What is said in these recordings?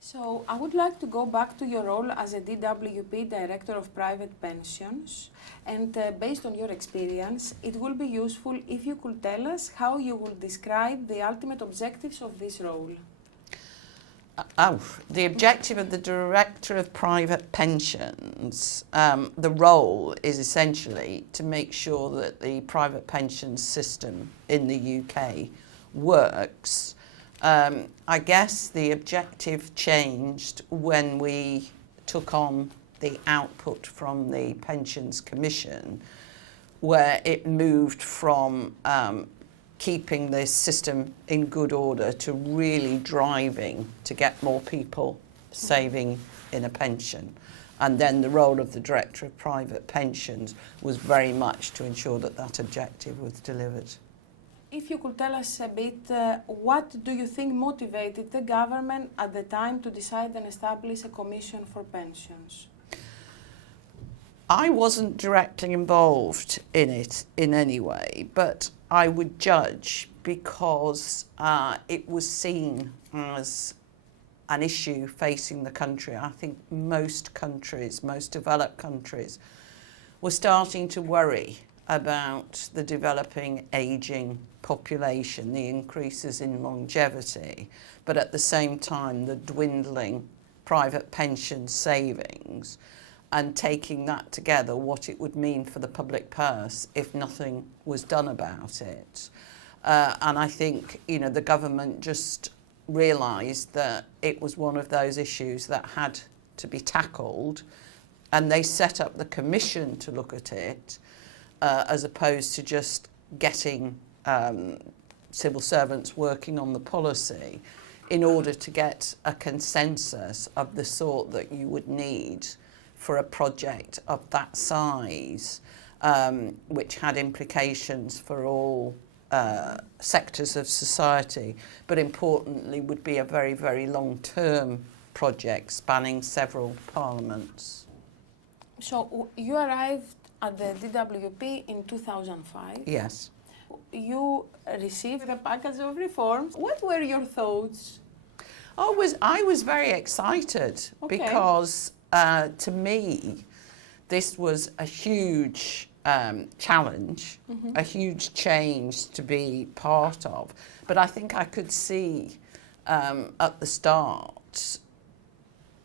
So I would like to go back to your role as a DWP Director of Private Pensions, and based on your experience, it will be useful if you could tell us how you will describe the ultimate objectives of this role. The objective of the Director of Private Pensions, the role is essentially to make sure that the private pensions system in the UK works. I guess the objective changed when we took on the output from the Pensions Commission, where it moved from keeping the system in good order to really driving to get more people saving in a pension. And then the role of the Director of Private Pensions was very much to ensure that that objective was delivered. If you could tell us a bit, what do you think motivated the government at the time to decide and establish a commission for pensions? I wasn't directly involved in it in any way, but I would judge because it was seen as an issue facing the country. I think most countries, most developed countries, were starting to worry about the developing ageing population, the increases in longevity, but at the same time the dwindling private pension savings, and taking that together, what it would mean for the public purse if nothing was done about it. And I think, the government just realised that it was one of those issues that had to be tackled, and they set up the commission to look at it, as opposed to just getting civil servants working on the policy in order to get a consensus of the sort that you would need for a project of that size, which had implications for all sectors of society, but importantly would be a very, very long-term project spanning several parliaments. So you arrived at the DWP in 2005. Yes. You received a package of reforms. What were your thoughts? I was very excited because to me, this was a huge challenge, a huge change to be part of. But I think I could see at the start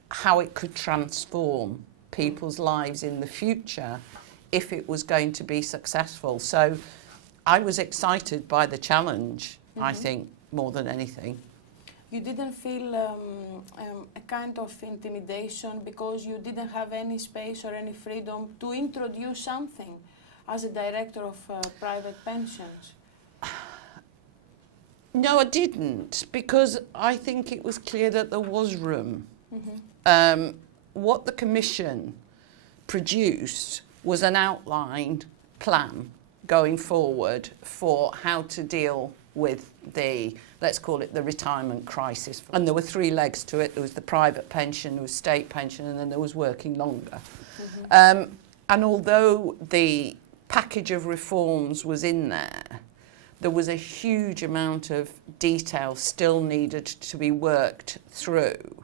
how it could transform people's lives in the future if it was going to be successful. So I was excited by the challenge, I think, more than anything. You didn't feel a kind of intimidation because you didn't have any space or any freedom to introduce something as a director of private pensions? No, I didn't, because I think it was clear that there was room. What the Commission produced was an outlined plan going forward for how to deal with the, let's call it the retirement crisis. And there were three legs to it. There was the private pension, there was state pension, and then there was working longer. And although the package of reforms was in there was a huge amount of detail still needed to be worked through.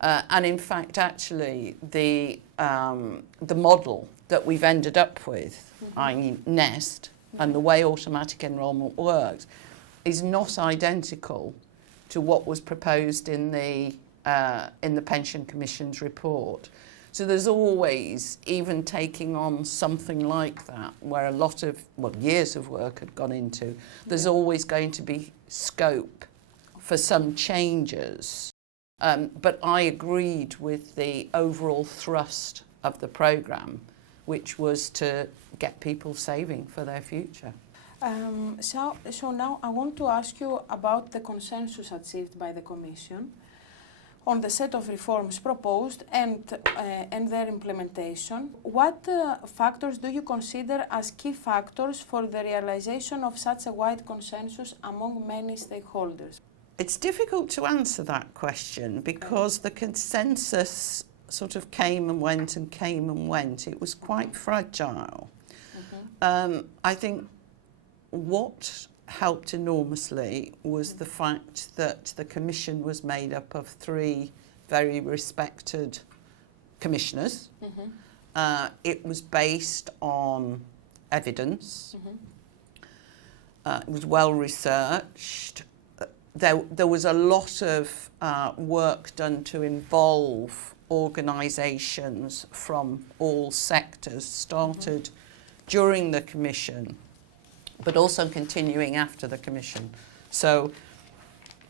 And in fact, actually, the model that we've ended up with, i.e. Nest, and the way automatic enrolment works, is not identical to what was proposed in the Pension Commission's report. So there's always, even taking on something like that, where a lot of, years of work had gone into, there's always going to be scope for some changes. But I agreed with the overall thrust of the programme, which was to get people saving for their future. So now I want to ask you about the consensus achieved by the Commission on the set of reforms proposed and their implementation. What factors do you consider as key factors for the realization of such a wide consensus among many stakeholders? It's difficult to answer that question because the consensus sort of came and went and came and went. It was quite fragile. I think what helped enormously was the fact that the Commission was made up of three very respected commissioners. It was based on evidence. It was well researched. There was a lot of work done to involve organisations from all sectors, started during the commission, but also continuing after the commission. So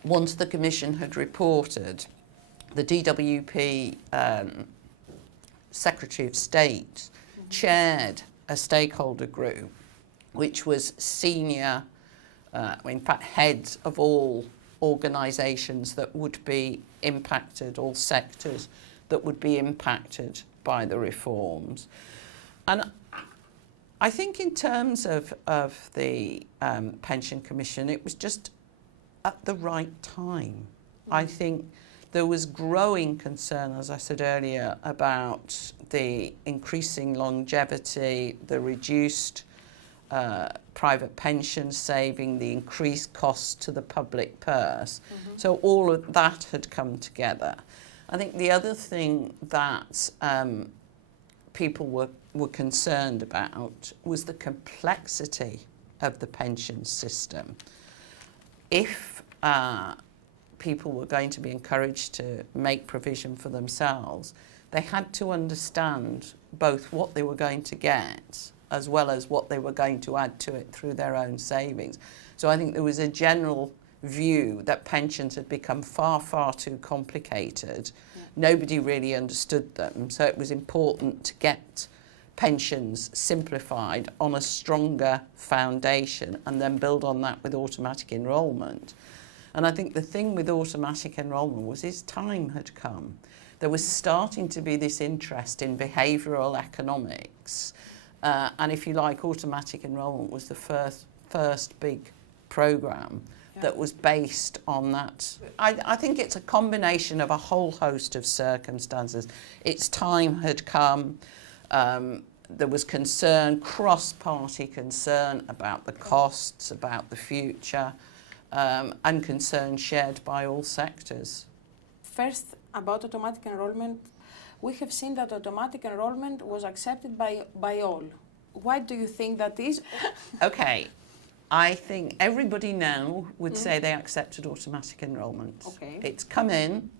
once the commission had reported, the DWP Secretary of State chaired a stakeholder group, which was senior, in fact, heads of all organisations that would be impacted, all sectors that would be impacted by the reforms. And I think in terms of the Pension Commission, it was just at the right time. I think there was growing concern, as I said earlier, about the increasing longevity, the reduced private pension saving, the increased costs to the public purse. So all of that had come together. I think the other thing that people were concerned about was the complexity of the pension system. If people were going to be encouraged to make provision for themselves, they had to understand both what they were going to get as well as what they were going to add to it through their own savings. So I think there was a general view that pensions had become far, far too complicated. Nobody really understood them, so it was important to get pensions simplified on a stronger foundation and then build on that with automatic enrolment. And I think the thing with automatic enrolment was its time had come. There was starting to be this interest in behavioural economics, and if you like, automatic enrolment was the first big programme that was based on that. I think it's a combination of a whole host of circumstances. Its time had come. There was concern, cross-party concern about the costs, about the future, and concern shared by all sectors. First, about automatic enrolment, we have seen that automatic enrolment was accepted by all. Why do you think that is? Okay. I think everybody now would say they accepted automatic enrolment. Okay. It's come in.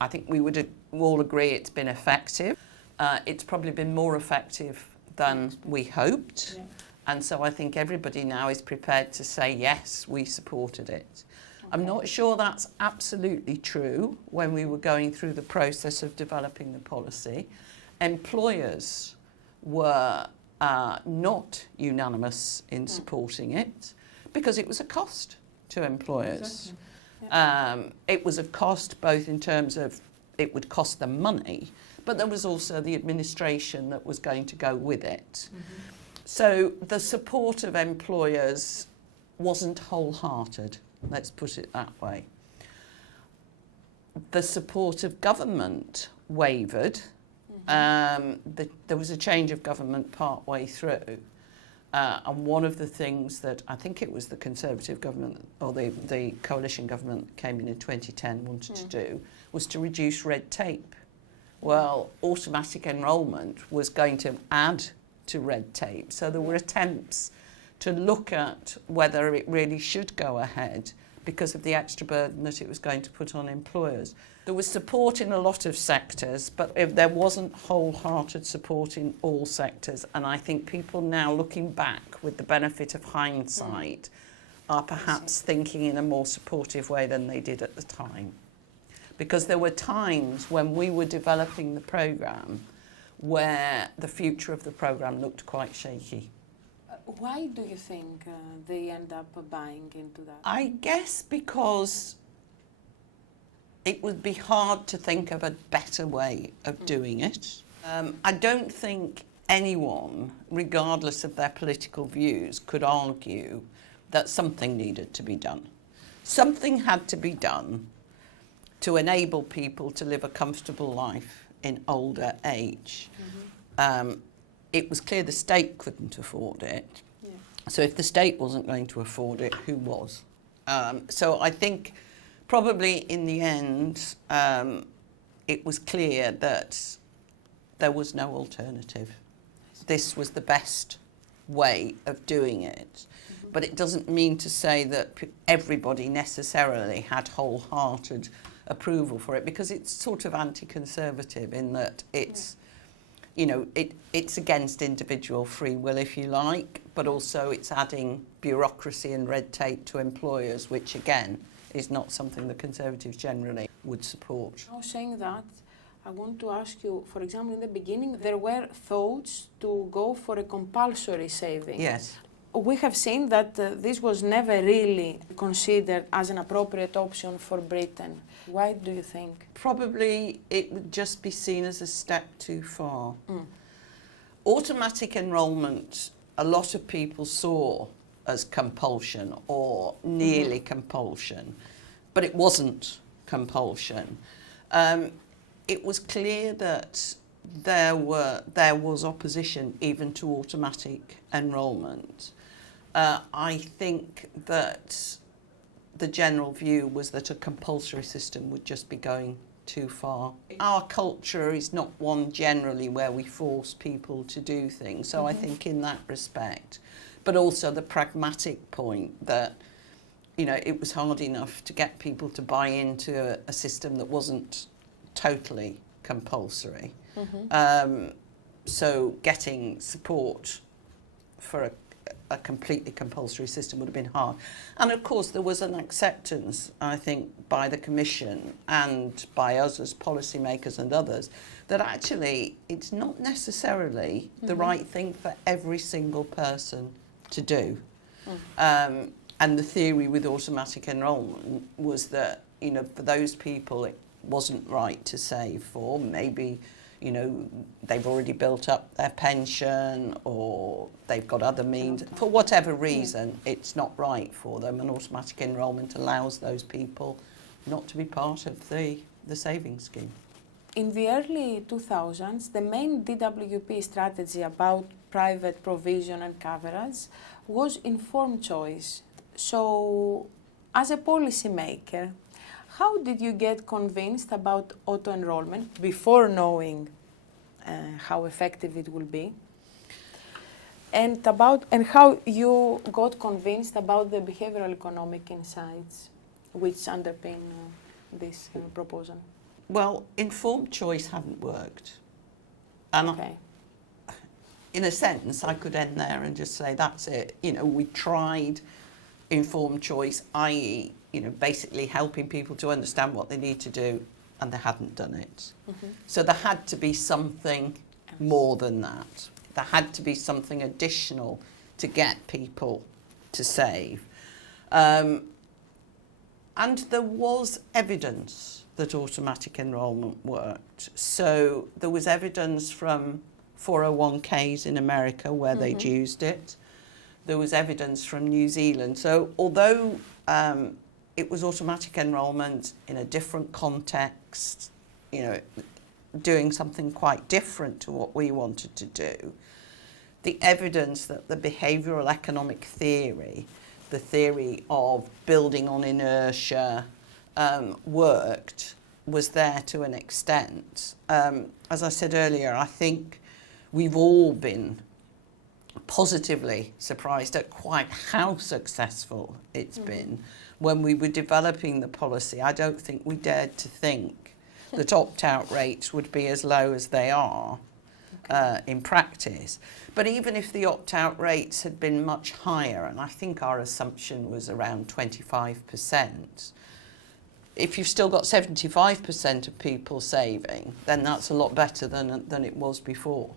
I think we would all agree it's been effective. It's probably been more effective than we hoped. Yeah. And so I think everybody now is prepared to say, yes, we supported it. I'm not sure that's absolutely true when we were going through the process of developing the policy. Employers were not unanimous in supporting it because it was a cost to employers. Exactly. Yeah. It was a cost both in terms of it would cost them money, but there was also the administration that was going to go with it. So the support of employers wasn't wholehearted, let's put it that way. The support of government wavered. There was a change of government part way through, and one of the things that I think it was the Conservative government or the coalition government that came in 2010 wanted to do was to reduce red tape. Well, automatic enrolment was going to add to red tape, so there were attempts to look at whether it really should go ahead because of the extra burden that it was going to put on employers. There was support in a lot of sectors, but if there wasn't wholehearted support in all sectors. And I think people now looking back with the benefit of hindsight are perhaps thinking in a more supportive way than they did at the time. Because there were times when we were developing the programme where the future of the programme looked quite shaky. Why do you think they end up buying into that? I guess because it would be hard to think of a better way of doing it. I don't think anyone, regardless of their political views, could argue that something needed to be done. Something had to be done to enable people to live a comfortable life in older age. It was clear the state couldn't afford it. Yeah. So if the state wasn't going to afford it, who was? So I think probably in the end, it was clear that there was no alternative. This was the best way of doing it. But it doesn't mean to say that everybody necessarily had wholehearted approval for it, because it's sort of anti-conservative in that it's, you know, it's against individual free will, if you like, but also it's adding bureaucracy and red tape to employers, which again is not something the Conservatives generally would support. Now, saying that, I want to ask you, for example, in the beginning there were thoughts to go for a compulsory saving. Yes. We have seen that this was never really considered as an appropriate option for Britain. Why do you think? Probably it would just be seen as a step too far. Automatic enrolment, a lot of people saw as compulsion or nearly compulsion, but it wasn't compulsion. It was clear that there was opposition even to automatic enrolment. I think that the general view was that a compulsory system would just be going too far. Our culture is not one generally where we force people to do things, so I think in that respect, but also the pragmatic point that, you know, it was hard enough to get people to buy into a system that wasn't totally compulsory. So getting support for a completely compulsory system would have been hard. And of course there was an acceptance, I think, by the Commission and by us as policymakers and others, that actually it's not necessarily the right thing for every single person to do. And the theory with automatic enrolment was that, you know, for those people it wasn't right to save for. Maybe, you know, they've already built up their pension or they've got other means. For whatever reason, it's not right for them, and automatic enrolment allows those people not to be part of the savings scheme. In the early 2000s, the main DWP strategy about private provision and coverage was informed choice. So, as a policymaker, how did you get convinced about auto-enrollment before knowing how effective it will be? And how you got convinced about the behavioral economic insights which underpin this proposal? Well, informed choice hadn't worked. And in a sense, I could end there and just say, that's it. You know, we tried informed choice, i.e., you know, basically helping people to understand what they need to do, and they hadn't done it. So there had to be something more than that. There had to be something additional to get people to save. And there was evidence that automatic enrolment worked. So there was evidence from 401ks in America where they'd used it. There was evidence from New Zealand. So although it was automatic enrolment in a different context, you know, doing something quite different to what we wanted to do, the evidence that the behavioural economic theory, the theory of building on inertia, worked, was there to an extent. As I said earlier, I think we've all been positively surprised at quite how successful it's been. When we were developing the policy, I don't think we dared to think that opt-out rates would be as low as they are in practice. But even if the opt-out rates had been much higher, and I think our assumption was around 25%, if you've still got 75% of people saving, then that's a lot better than it was before.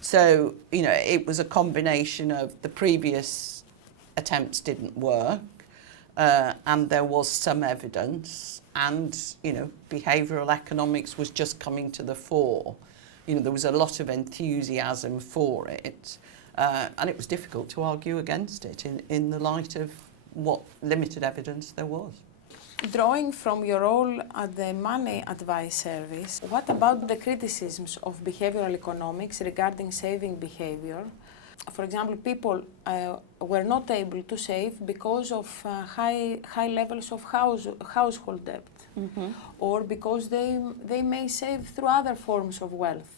So, you know, it was a combination of the previous attempts didn't work, and there was some evidence, and, you know, behavioural economics was just coming to the fore. You know, there was a lot of enthusiasm for it, and it was difficult to argue against it in the light of what limited evidence there was. Drawing from your role at the Money Advice Service, what about the criticisms of behavioral economics regarding saving behaviour? for example, people were not able to save because of high levels of household debt, or because they may save through other forms of wealth.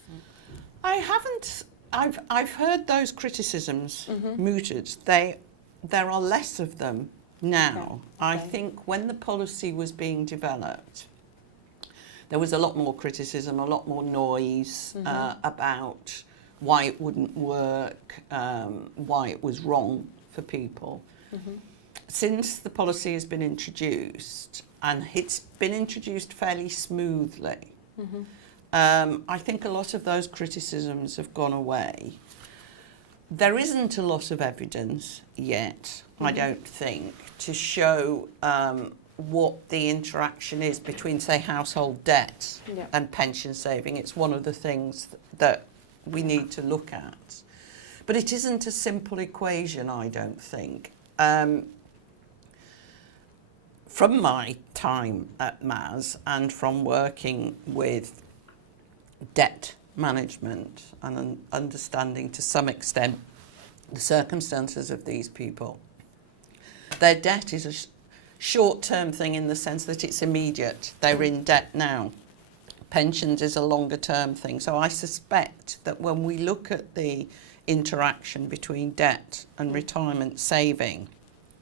I've heard those criticisms mooted. There are less of them now. Okay. I think when the policy was being developed, there was a lot more criticism, a lot more noise about why it wouldn't work, why it was wrong for people. Since the policy has been introduced, and it's been introduced fairly smoothly, I think a lot of those criticisms have gone away. There isn't a lot of evidence yet, I don't think, to show what the interaction is between, say, household debt and pension saving. It's one of the things that we need to look at. But it isn't a simple equation, I don't think. From my time at MAS and from working with debt management and understanding to some extent the circumstances of these people, their debt is a short-term thing in the sense that it's immediate. They're in debt now. Pensions is a longer-term thing. So I suspect that when we look at the interaction between debt and retirement saving,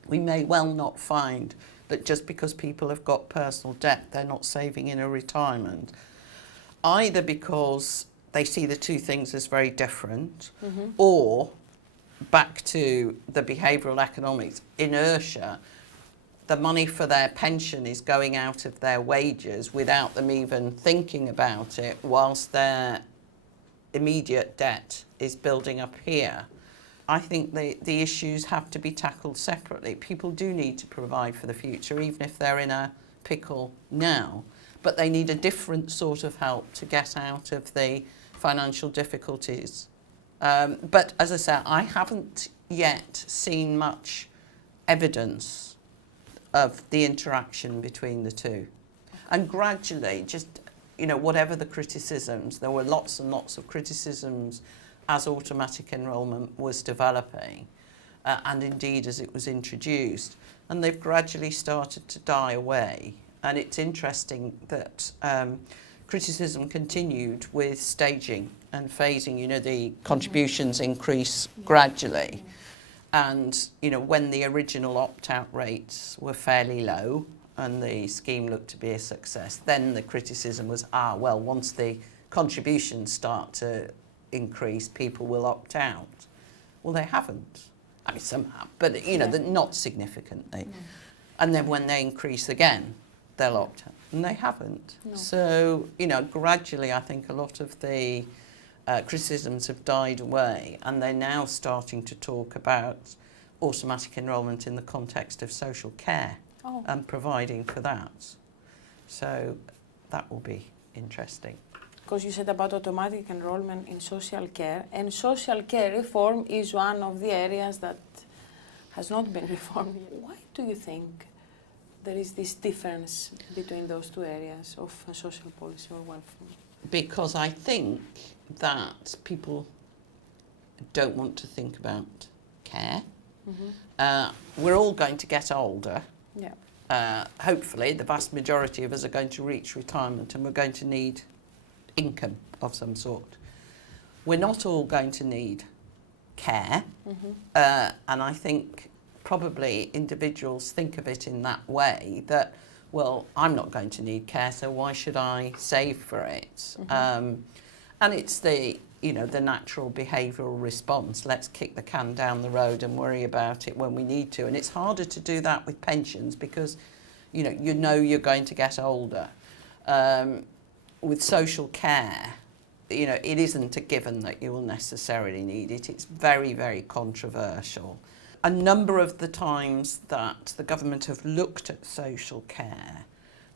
we may well not find that just because people have got personal debt, they're not saving in a retirement, either because they see the two things as very different, or back to the behavioural economics, inertia, the money for their pension is going out of their wages without them even thinking about it, whilst their immediate debt is building up here. I think the issues have to be tackled separately. People do need to provide for the future, even if they're in a pickle now, but they need a different sort of help to get out of the financial difficulties. But as I say, I haven't yet seen much evidence of the interaction between the two. And gradually, just, whatever the criticisms, there were lots and lots of criticisms as automatic enrolment was developing, and indeed as it was introduced, and they've gradually started to die away. And it's interesting that criticism continued with staging and phasing. The contributions increase gradually. And, when the original opt-out rates were fairly low and the scheme looked to be a success, then the criticism was, once the contributions start to increase, people will opt out. Well, they haven't. I mean, some have, but, not significantly. And then when they increase again, they'll opt out. And they haven't. No. So, gradually, I think a lot of the criticisms have died away, and they're now starting to talk about automatic enrolment in the context of social care and providing for that. So that will be interesting. Because you said about automatic enrolment in social care, and social care reform is one of the areas that has not been reformed yet. Why do you think there is this difference between those two areas of social policy or welfare? Because I think that people don't want to think about care. We're all going to get older. Hopefully, the vast majority of us are going to reach retirement, and we're going to need income of some sort. We're not all going to need care, and I think probably individuals think of it in that way, that, well, I'm not going to need care, so why should I save for it? And it's the natural behavioural response. Let's kick the can down the road and worry about it when we need to. And it's harder to do that with pensions because, you're going to get older. With social care, it isn't a given that you will necessarily need it. It's very, very controversial. A number of the times that the government have looked at social care,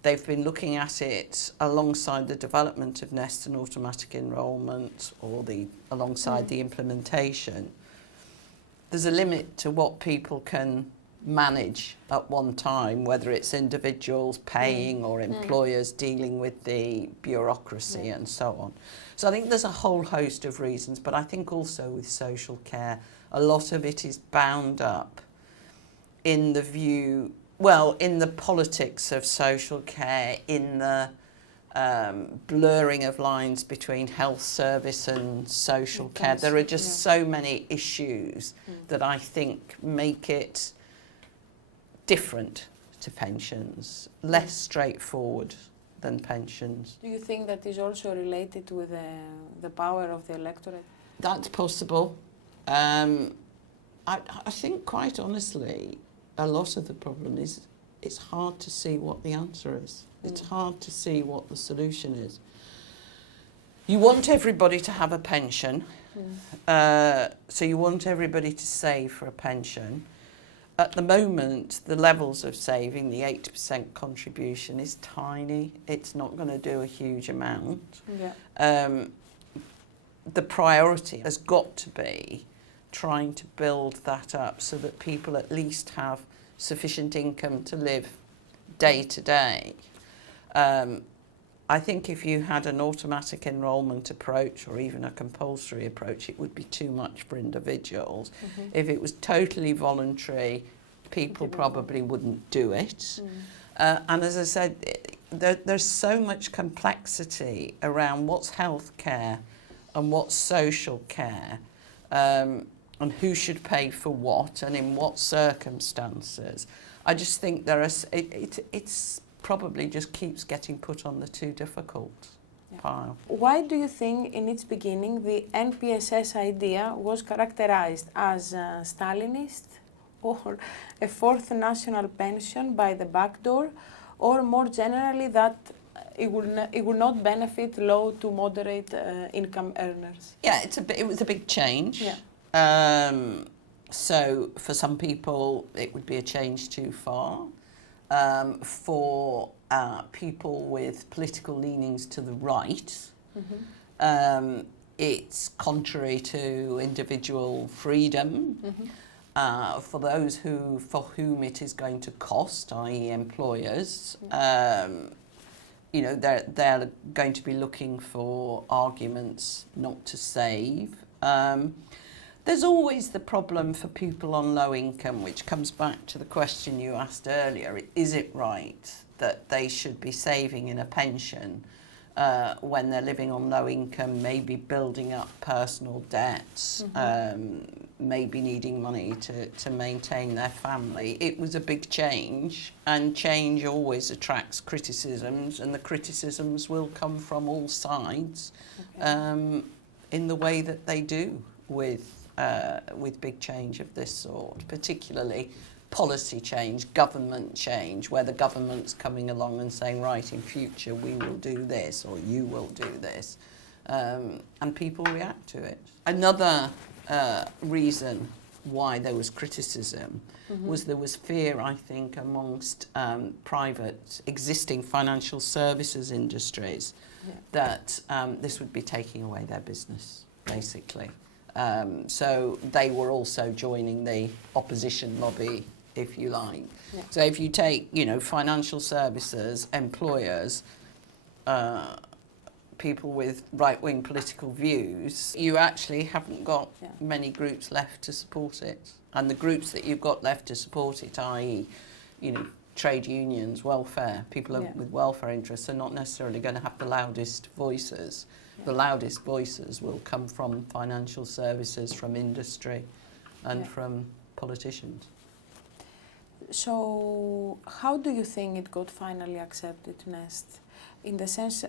they've been looking at it alongside the development of Nest and automatic enrolment, or alongside the implementation. There's a limit to what people can manage at one time, whether it's individuals paying or employers dealing with the bureaucracy and so on. So I think there's a whole host of reasons, but I think also with social care, a lot of it is bound up in the view, well, in the politics of social care, in the blurring of lines between health service and social care. There are just so many issues that I think make it different to pensions, less straightforward than pensions. Do you think that is also related with the power of the electorate? That's possible. I think, quite honestly, a lot of the problem is it's hard to see what the answer is. It's hard to see what the solution is. You want everybody to have a pension, so you want everybody to save for a pension. At the moment, the levels of saving, the 8% contribution, is tiny. It's not going to do a huge amount. The priority has got to be trying to build that up so that people at least have sufficient income to live day to day. I think if you had an automatic enrolment approach or even a compulsory approach, it would be too much for individuals. If it was totally voluntary, people probably wouldn't do it. And as I said, there's so much complexity around what's healthcare and what's social care, and who should pay for what and in what circumstances. I just think it's probably just keeps getting put on the too difficult pile. Why do you think in its beginning the NPSS idea was characterized as Stalinist, or a fourth national pension by the back door, or more generally that it will not benefit low to moderate income earners? Yeah, it was a big change. So for some people it would be a change too far. For people with political leanings to the right, it's contrary to individual freedom. For those for whom it is going to cost, i.e. employers, they're going to be looking for arguments not to save. There's always the problem for people on low income, which comes back to the question you asked earlier. Is it right that they should be saving in a pension when they're living on low income, maybe building up personal debts, maybe needing money to maintain their family? It was a big change, and change always attracts criticisms, and the criticisms will come from all sides in the way that they do with big change of this sort, particularly policy change, government change, where the government's coming along and saying, right, in future we will do this or you will do this, and people react to it. Another reason why there was criticism was there was fear, I think, amongst private existing financial services industries that this would be taking away their business, basically. So they were also joining the opposition lobby, if you like. So if you take, financial services, employers, people with right-wing political views, you actually haven't got many groups left to support it. And the groups that you've got left to support it, i.e., trade unions, welfare, people with welfare interests, are not necessarily going to have the loudest voices. The loudest voices will come from financial services, from industry, and from politicians. So how do you think it got finally accepted, Nest? In the sense,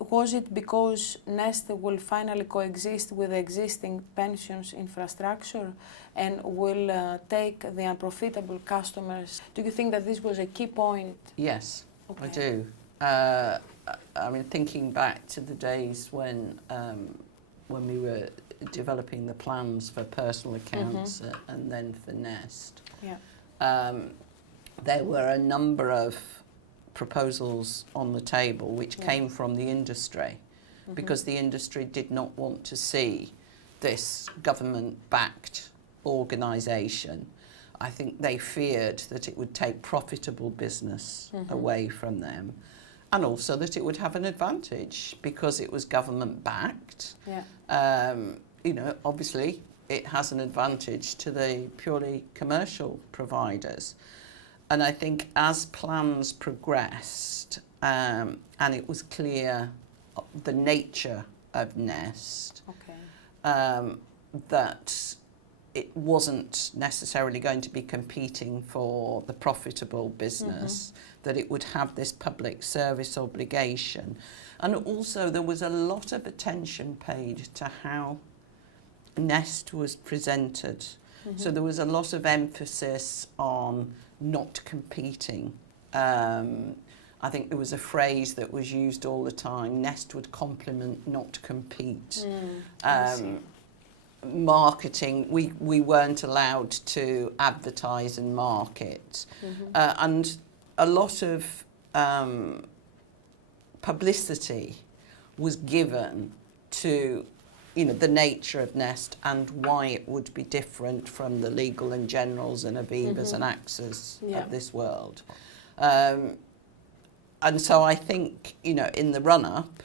was it because Nest will finally coexist with the existing pensions infrastructure and will take the unprofitable customers? Do you think that this was a key point? Yes, I do. Thinking back to the days when we were developing the plans for personal accounts and then for Nest, there were a number of proposals on the table which came from the industry, because the industry did not want to see this government-backed organisation I think they feared that it would take profitable business away from them, and also that it would have an advantage because it was government backed. Yeah. Obviously it has an advantage to the purely commercial providers. And I think as plans progressed, and it was clear the nature of Nest, that it wasn't necessarily going to be competing for the profitable business, that it would have this public service obligation. And also there was a lot of attention paid to how Nest was presented. So there was a lot of emphasis on not competing. I think there was a phrase that was used all the time: Nest would complement, not compete. Marketing, we weren't allowed to advertise and market. And a lot of publicity was given to the nature of Nest and why it would be different from the Legal and Generals and Avivas and AXAs of this world. And so I think, in the run-up,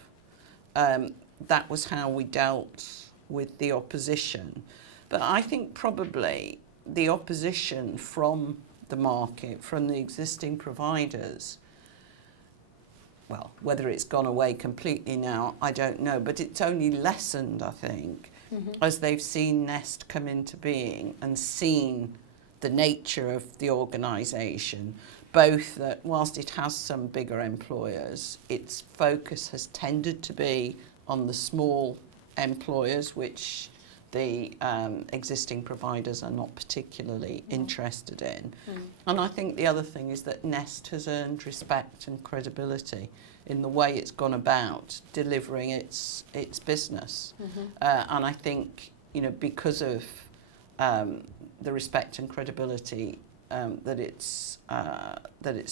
that was how we dealt with the opposition. But I think probably the opposition from the market, from the existing providers, well, whether it's gone away completely now, I don't know, but it's only lessened, I think, as they've seen Nest come into being and seen the nature of the organisation, both that whilst it has some bigger employers, its focus has tended to be on the small employers, which the existing providers are not particularly interested in. And I think the other thing is that Nest has earned respect and credibility in the way it's gone about delivering its business. And I think, because of the respect and credibility that it's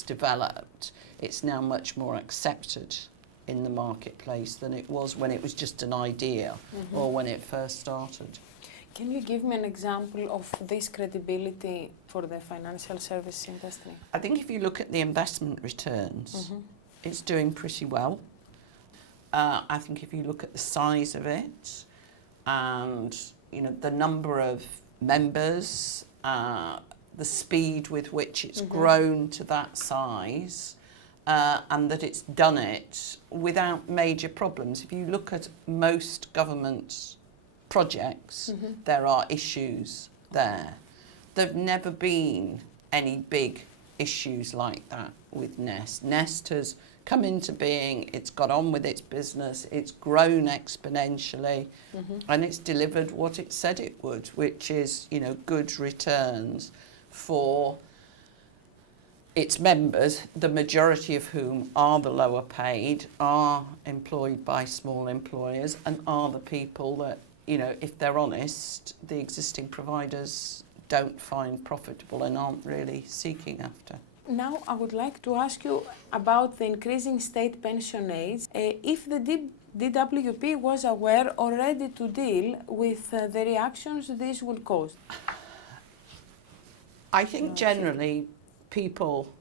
developed, it's now much more accepted in the marketplace than it was when it was just an idea or when it first started. Can you give me an example of this credibility for the financial service industry? I think if you look at the investment returns, it's doing pretty well. I think if you look at the size of it and the number of members, the speed with which it's grown to that size, and that it's done it without major problems. If you look at most government projects, there are issues there. There've never been any big issues like that with Nest. Nest has come into being, it's got on with its business, it's grown exponentially, and it's delivered what it said it would, which is, good returns for its members, the majority of whom are the lower paid, are employed by small employers, and are the people that, if they're honest, the existing providers don't find profitable and aren't really seeking after. Now I would like to ask you about the increasing state pension age. If the DWP was aware or ready to deal with the reactions this will cause? I think generally people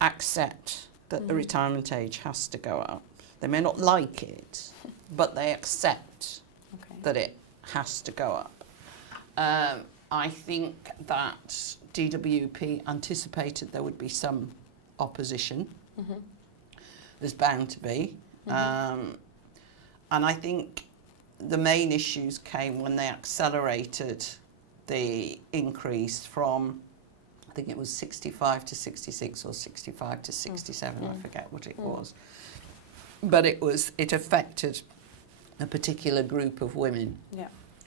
accept that the retirement age has to go up. They may not like it, but they accept that it has to go up. I think that DWP anticipated there would be some opposition. There's bound to be. And I think the main issues came when they accelerated the increase from, I think it was 65 to 66 or 65 to 67, I forget what it was. But it affected a particular group of women.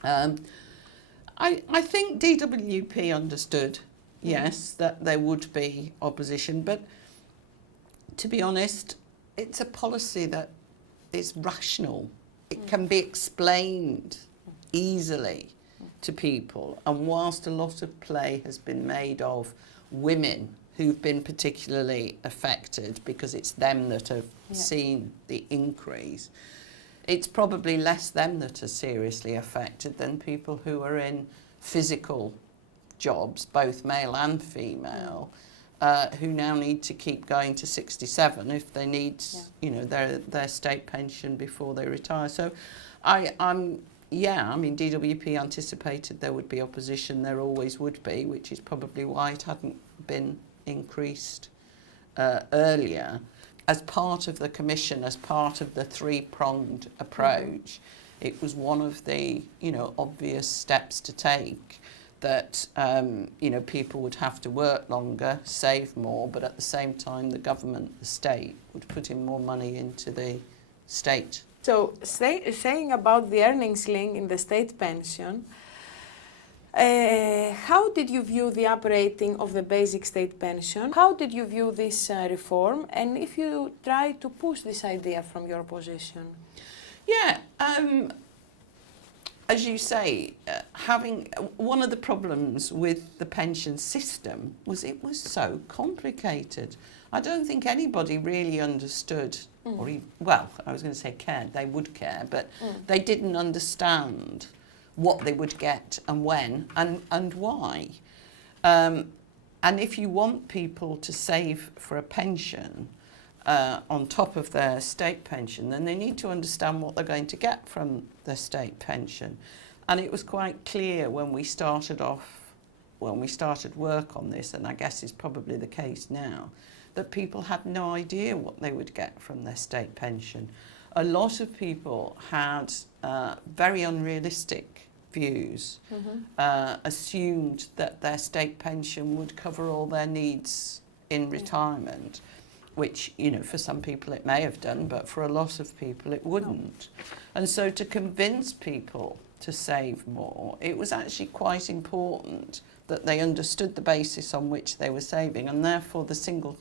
I think DWP understood, yes, that there would be opposition, but to be honest, it's a policy that is rational. It can be explained easily to people, and whilst a lot of play has been made of women who've been particularly affected because it's them that have seen the increase, it's probably less them that are seriously affected than people who are in physical jobs, both male and female, who now need to keep going to 67 if they need, you know, their state pension before they retire. So I mean, DWP anticipated there would be opposition, there always would be, which is probably why it hadn't been increased earlier. As part of the commission, as part of the three-pronged approach, it was one of the, you know, obvious steps to take that, you know, people would have to work longer, save more, but at the same time the government, the state, would put in more money into the state. So saying about the earnings link in the state pension, how did you view the uprating of the basic state pension? How did you view this reform? And if you try to push this idea from your position? Yeah, as you say, having one of the problems with the pension system was it was so complicated. I don't think anybody really understood, or even, well, I was going to say cared, they would care, but they didn't understand what they would get and when and why. And if you want people to save for a pension on top of their state pension, then they need to understand what they're going to get from the state pension. And it was quite clear when we started work on this, and I guess is probably the case now, that people had no idea what they would get from their state pension. A lot of people had very unrealistic views, assumed that their state pension would cover all their needs in retirement, which, you know, for some people it may have done, but for a lot of people it wouldn't. And so to convince people to save more, it was actually quite important that they understood the basis on which they were saving, and therefore the single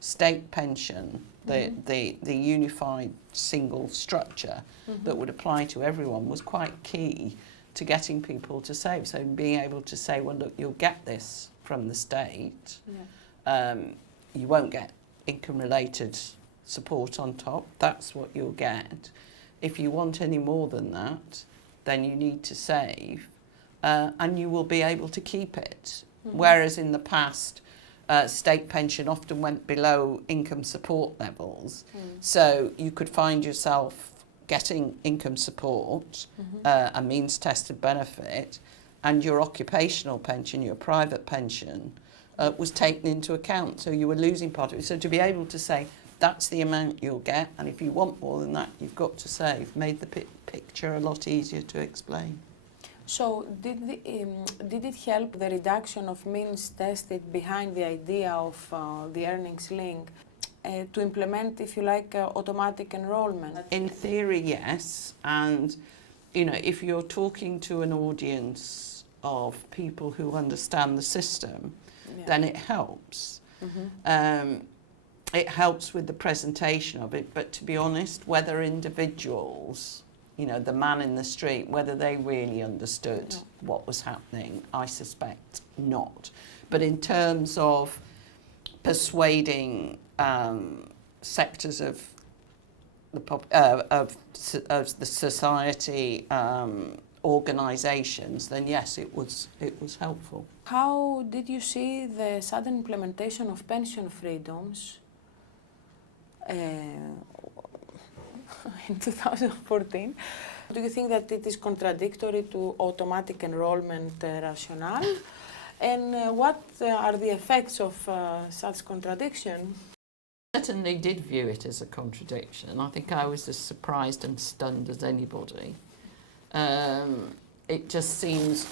state pension, the unified single structure that would apply to everyone was quite key to getting people to save. So being able to say, well, look, you'll get this from the state. You won't get income-related support on top. That's what you'll get. If you want any more than that, then you need to save, and you will be able to keep it. Whereas in the past, state pension often went below income support levels, so you could find yourself getting income support, a means-tested benefit, and your occupational pension, your private pension, was taken into account, so you were losing part of it. So to be able to say, that's the amount you'll get, and if you want more than that, you've got to save, made the picture a lot easier to explain. So did it help the reduction of means tested behind the idea of the earnings link to implement, if you like, automatic enrollment? In theory, yes. And, you know, if you're talking to an audience of people who understand the system, then it helps. It helps with the presentation of it, but to be honest, whether individuals, you know, the man in the street, whether they really understood what was happening, I suspect not. But in terms of persuading sectors of the society, organisations, then yes, it was helpful. How did you see the sudden implementation of pension freedoms in 2014? Do you think that it is contradictory to automatic enrollment rationale? And what are the effects of such contradiction? I certainly did view it as a contradiction. I think I was as surprised and stunned as anybody. It just seems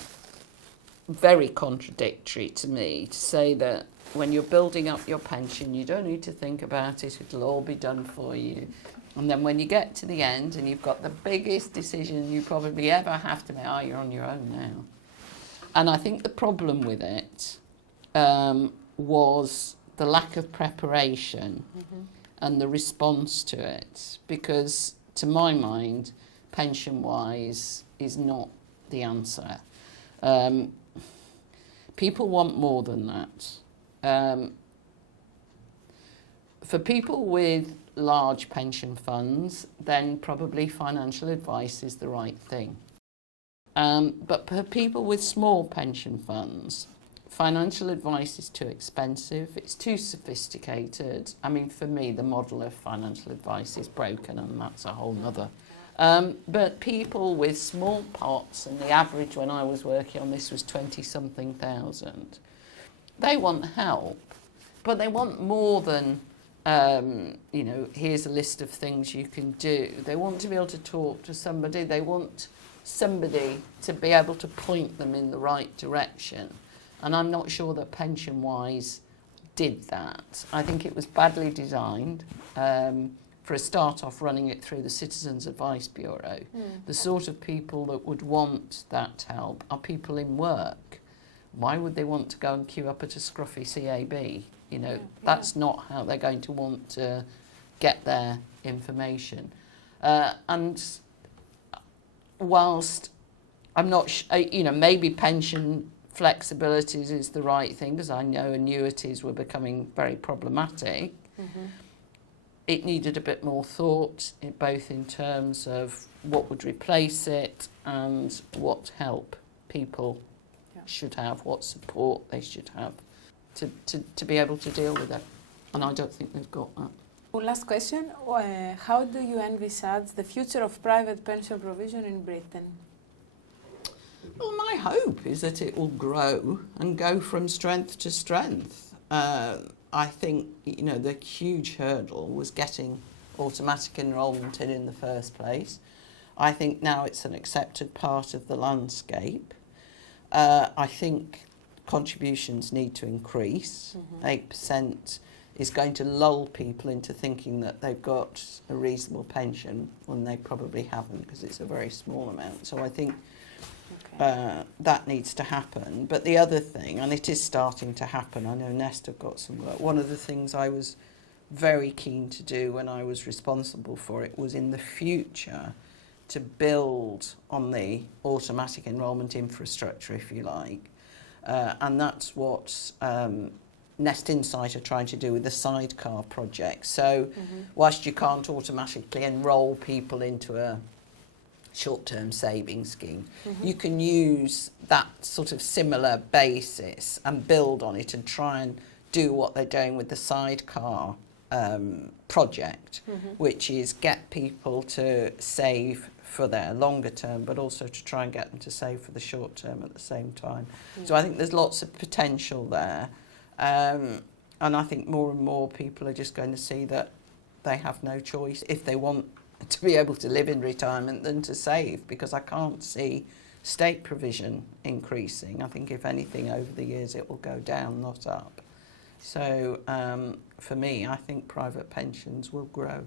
very contradictory to me to say that when you're building up your pension, you don't need to think about it, it'll all be done for you. And then when you get to the end and you've got the biggest decision you probably ever have to make, you're on your own now. And I think the problem with it was the lack of preparation and the response to it, because to my mind, pension-wise is not the answer. People want more than that. For people with large pension funds, then probably financial advice is the right thing. But for people with small pension funds, financial advice is too expensive, it's too sophisticated. I mean, for me, the model of financial advice is broken, and that's a whole nother. But people with small pots, and the average when I was working on this was 20-something thousand, they want help, but they want more than, you know, here's a list of things you can do. They want to be able to talk to somebody. They want somebody to be able to point them in the right direction. And I'm not sure that Pension-wise did that. I think it was badly designed. For a start off, running it through the Citizens Advice Bureau. The sort of people that would want that help are people in work. Why would they want to go and queue up at a scruffy CAB? You know, that's not how they're going to want to get their information. And whilst I'm not, you know, maybe pension flexibilities is the right thing, because I know annuities were becoming very problematic. It needed a bit more thought, both in terms of what would replace it and what help people should have, what support they should have to be able to deal with it. And I don't think they've got that. Well, last question. How do you envisage the future of private pension provision in Britain? Well, my hope is that it will grow and go from strength to strength. I think, you know, the huge hurdle was getting automatic enrolment in the first place. I think now it's an accepted part of the landscape. I think contributions need to increase. 8% is going to lull people into thinking that they've got a reasonable pension when they probably haven't, because it's a very small amount. So I think that needs to happen. But the other thing, and it is starting to happen, I know Nest have got some work. One of the things I was very keen to do when I was responsible for it was in the future to build on the automatic enrolment infrastructure, if you like. And that's what Nest Insight are trying to do with the sidecar project. So whilst you can't automatically enrol people into a short-term savings scheme, you can use that sort of similar basis and build on it and try and do what they're doing with the sidecar project, which is get people to save for their longer term, but also to try and get them to save for the short term at the same time. So I think there's lots of potential there. And I think more and more people are just going to see that they have no choice if they want to be able to live in retirement than to save, because I can't see state provision increasing. I think if anything over the years it will go down, not up. So for me, I think private pensions will grow.